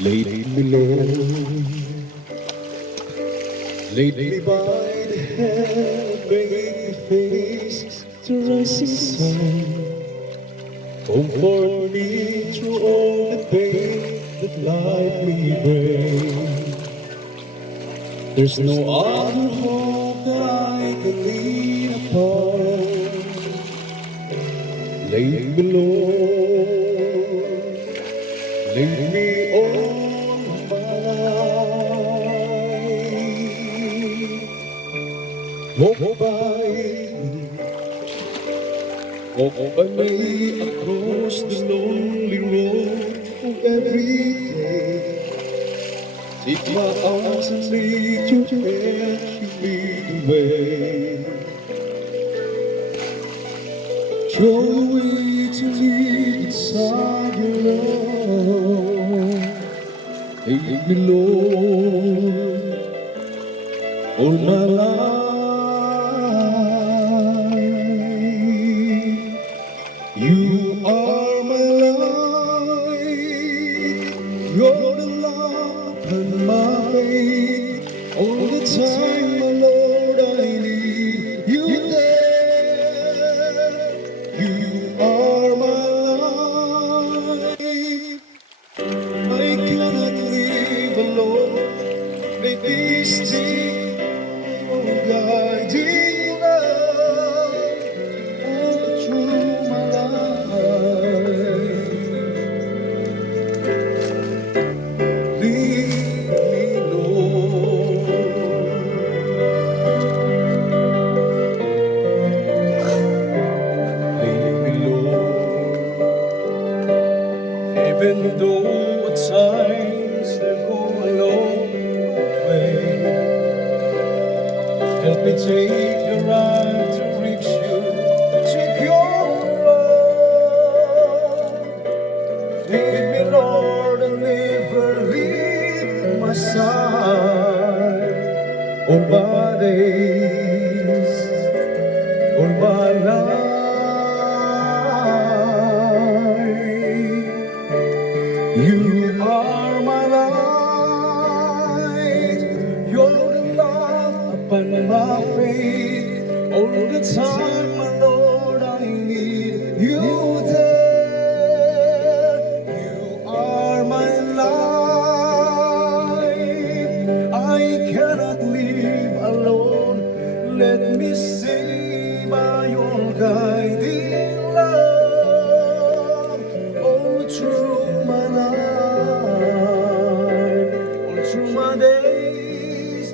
Lately, Lord, lately by the hand, make me face the rising sun. Comfort me through all the pain that life may bring. There's no other hope that I can lean upon. Lead me, Lord, lead me all my life. Walk by me across the lonely road of every day. Take my arms and lead your hand, you lead the way. Show the way to live inside your love. Lead me, Lord, all my life. You are my light. You're the love and my faith. All the time, my Lord, I need you there. You are my life. I cannot live alone. Make me stay, oh guiding love all through my life. Lead me, Lord. Lead me, Lord. Even though at times I go along the way, help me take the right to reach you, take your love. Lead me, Lord, and never leave my side. All my days, all my life. You are my light. You're the love upon my faith. All the time, my Lord, I need you there. You are my life. I cannot live alone. Let me stay by your guiding love all through my life, all through my days.